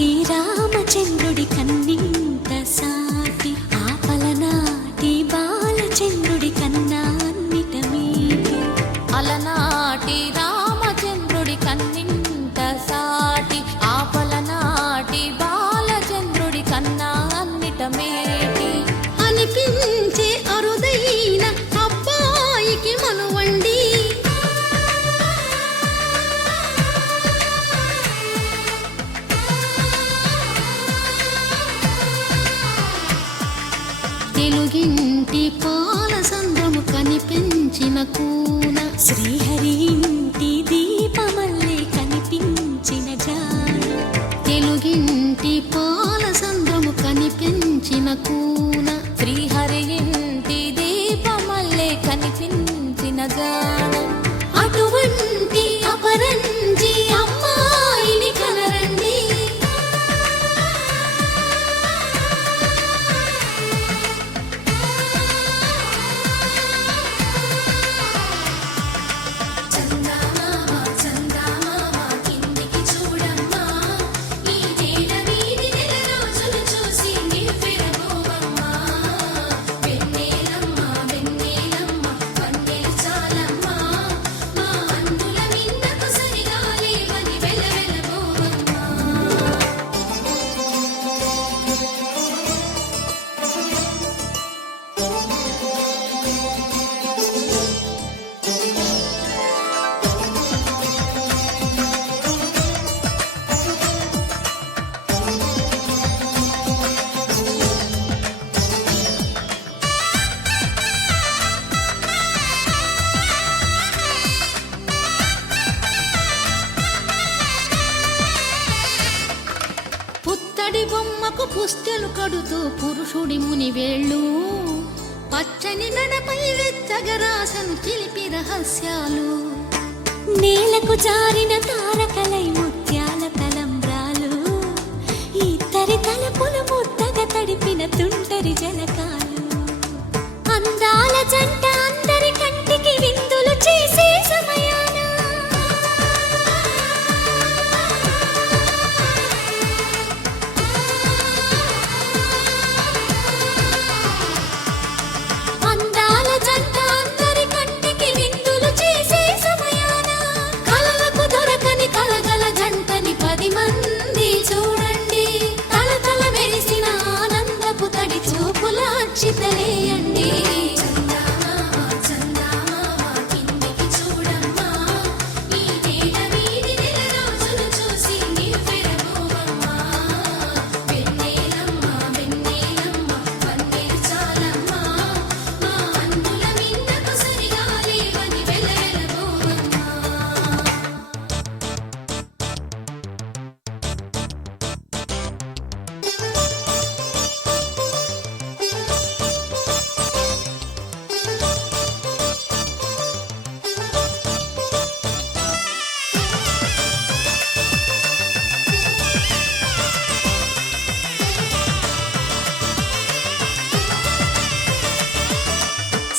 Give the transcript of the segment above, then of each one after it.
అలనాటి రామచంద్రుడి కన్నింత సాటి ఆపలనాటి బాలచంద్రుడి కన్నా అన్నిట మీటి అలనాటి రామచంద్రుడి కన్నింత సాటి ఆపలనాటి బాలచంద్రుడి కన్నా అన్నిట మేటి అనిపించే అరుదైన అబ్బాయికి మనువండి తెలుగింటి పాలసంద్రము కనిపించిన కూన శ్రీహరి ఇంటి దీపమల్లే కనిపించిన జాన తెలుగింటి పాలసంద్రము కనిపించిన కూన శ్రీహరి ఇంటి దీపమల్లే కనిపించిన జాడ అటువంటి అపరంజి అమ్మాయిని కనరండి పుత్తడి బొమ్మకు పుస్తెలు కడుతూ పురుషుడి ముని వేళ్ళు పచ్చని నడపై వెచ్చగరాసను చిలిపి రహస్యాలు నేలకు జారిన తారకలై ముత్యాల తలంబ్రాలు ఇద్దరి తలపులు ముద్దగా తడిపిన తుంటరి జలకాలు అందాల జంట అందరి కంటికి విందులు చేసే సమయాన అందాల జంట అందరి కంటికి విందులు చేసే సమయాన కలలకు దొరకని కలగల జంటని 10 మంది చూడండి తలతల మెరిసిన ఆనందపు తడి చూపుల అక్షితలేయండి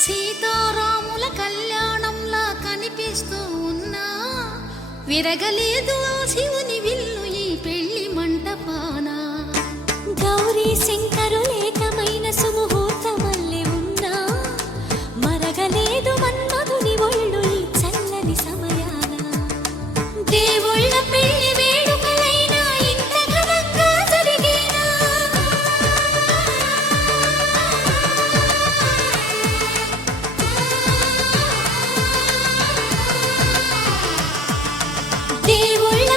సీతారాముల కళ్యాణంలా కనిపిస్తూ ఉన్నా విరగలేదు ఆ శివుని విల్లు ఈ పెళ్లి మంటపాన గౌరీ శంకరులేకమైన సుముహూర్తమల్లె ఉన్నా మరగలేదు మన్మధుని ఒళ్ళు ఈ చల్లని సమయాన దేవుళ్ళ పెళ్లి వేడుకలైనా ఇంత ఘనంగా జరిగేనా దేవుళ్ళ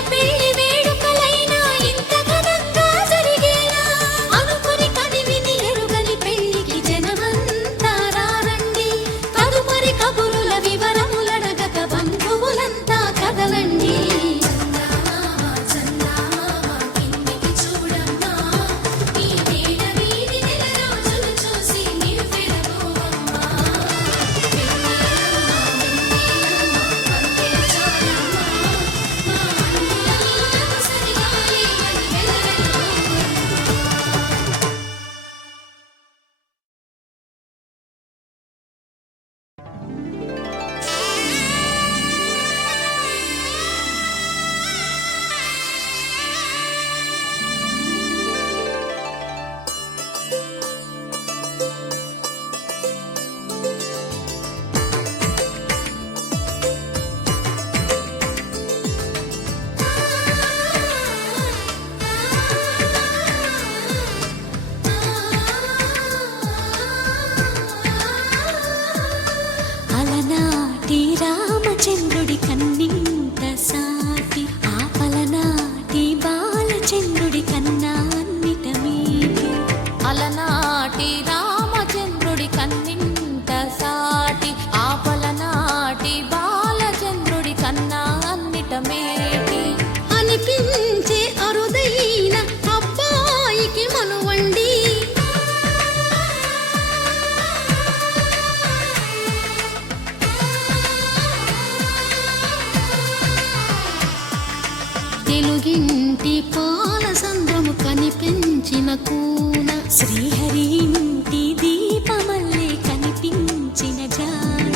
తెలుగింటి పాల సంద్రము కనిపించిన కూన శ్రీహరి ఇంటి దీపమల్లే కనిపించిన జాన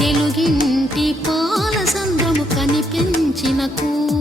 తెలుగింటి పాల సంద్రము కనిపించిన కూన